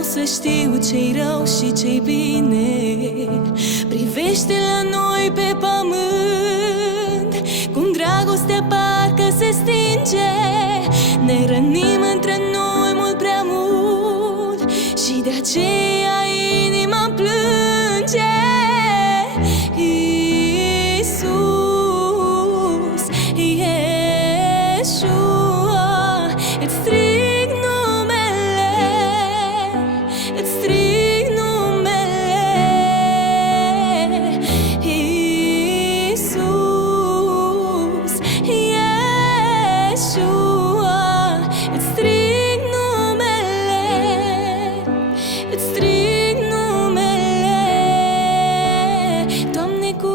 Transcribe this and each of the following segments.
Vreau să știu ce-i rău și ce-i bine. Privește la noi pe pământ, cum dragostea parcă se stinge. Ne rănim între noi mult prea mult și de aceea inima plânge. Iisus, Iesua, îți strig numele, îți strig numele. Iisus, Iesua, îți strig numele, îți strig numele. Doamne, cu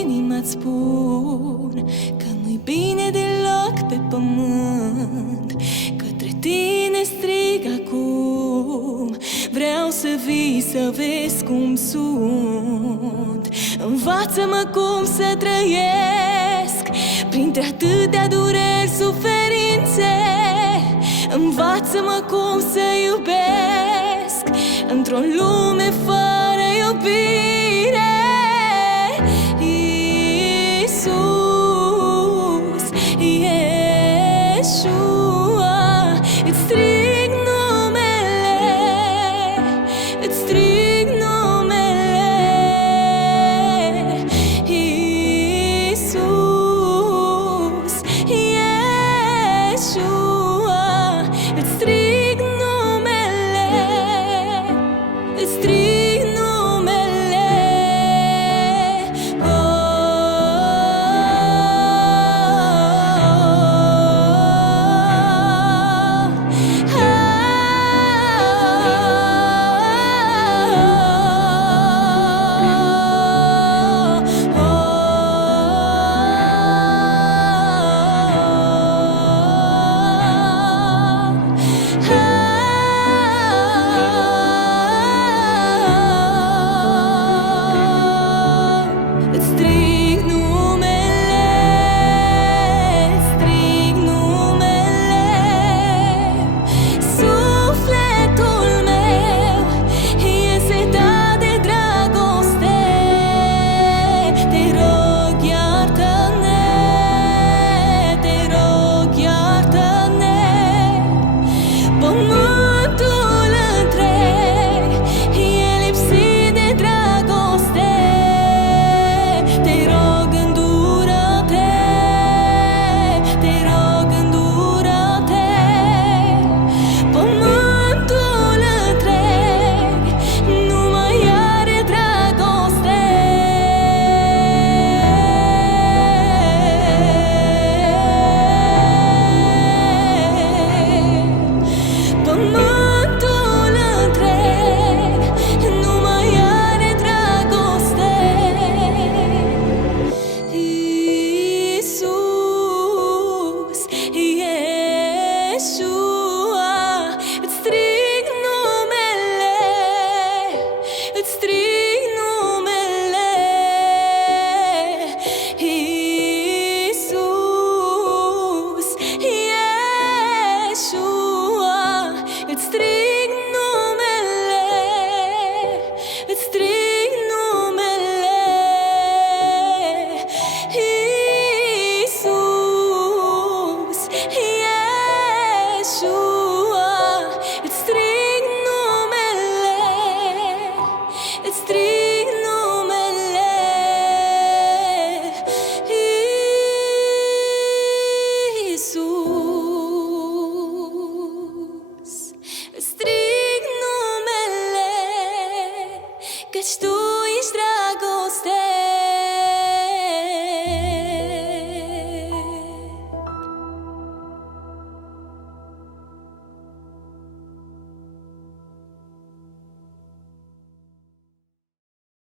inima-ți spun că nu-i bine deloc pe pământ. Către tine strig acum, vreau să vii să vezi cum sunt. Învață-mă cum să trăiesc printre atâtea dureri, suferințe. Învață-mă cum să iubesc într-o lume fără iubire.